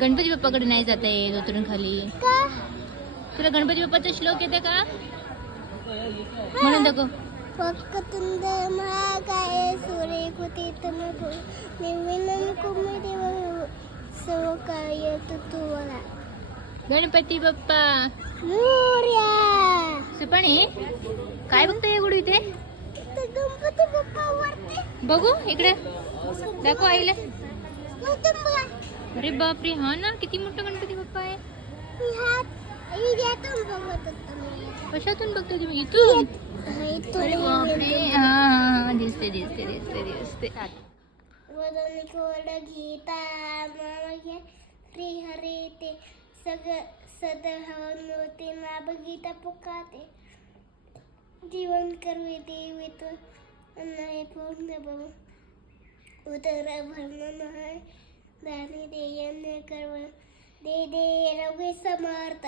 गणपती बाप्पाकडे नाही जाता येत उतरून खाली. तुला गणपती बाप्पाचा श्लोक येते का? म्हणून दाखव. वक्रतुंड महाकाय सूर्यकोटी तमसो निर्विघ्नं कुरु देव सर्व कार्येषु तत्परः. गणपती बाप्पा मोरया. सुपाणी काय बघतोय गुडू इथे? गणपती बाप्पा वरती बघू इकडे दाखव आईला. मोठं बघा. अरे बापरे, हा ना, किती मोठा गणपती बाप्पा आहे. यातून बघत होतो मी. कशातून बघतोय तुम्ही? इथून? इथून. अरे बापरे, हा दिसते दिसते दिसते दिसते. वदन कोड गीता मागे श्री हरे ते सद हवन होते मा बगीता पुकाते जीवन करवे देवी तो अन्नाय पूर्ण बघू उदर भरण आहे दानी दे यज्ञ करव दे दे रघु समर्थ.